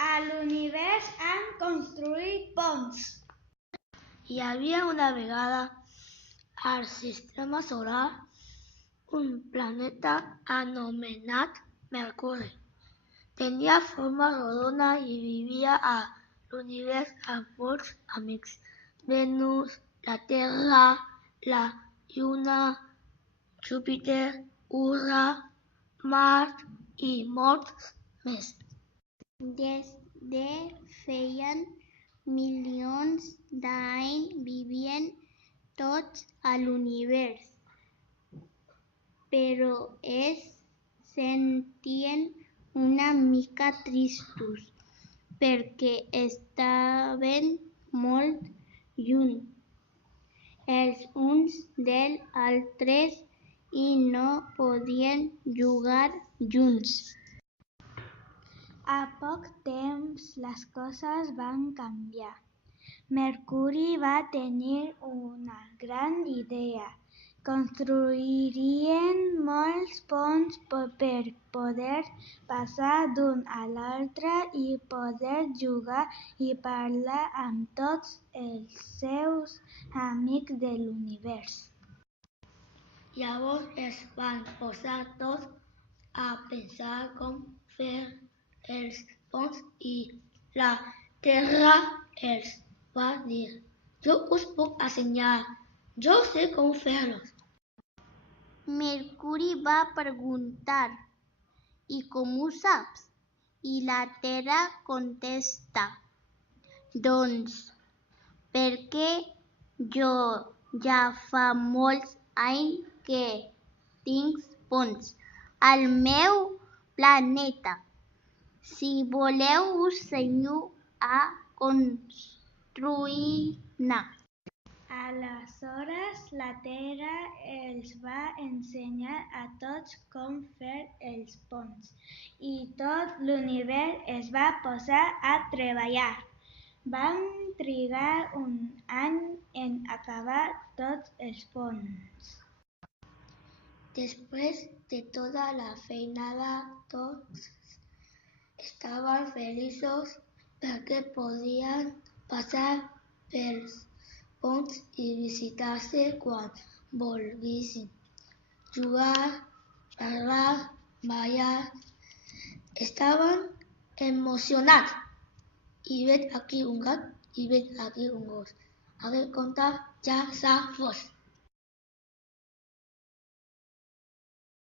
A l'univers han construït ponts. Hi havia una vegada al sistema solar un planeta anomenat Mercuri. Tenia forma rodona i vivia a l'univers amb molts amics. Venus, la Terra, la Lluna, Júpiter, Urà, Mart i molts més. Des de feien milions d'anys vivien tots a l'univers, però es sentien una mica tristos perquè estaven molt lluny els uns dels altres i no podien jugar junts. A poc temps les coses van canviar. Mercuri va tenir una gran idea. Construirien molts ponts per poder passar d'un a l'altre i poder jugar i parlar amb tots els seus amics de l'univers. Llavors es van posar tots a pensar com fer els ponts i la Terra els va dir: jo us puc ensenyar, jo sé com fer-los. Mercuri va preguntar: i com ho saps? I la Terra contesta: doncs, perquè jo ja fa molts anys que tinc ponts al meu planeta. Si voleu us ensenyo a construir-ne. Aleshores la Terra els va ensenyar a tots com fer els ponts i tot l'univers es va posar a treballar. Van trigar un any en acabar tots els ponts. Després de tota la feinada, tots estaven feliços perquè podien passar pels ponts i visitar-se quan volguessin. Jugar, parlar, ballar. Estaven emocionats. I vet aquí un gat i vet aquí un gos. Aquest conte ja s'ha fos.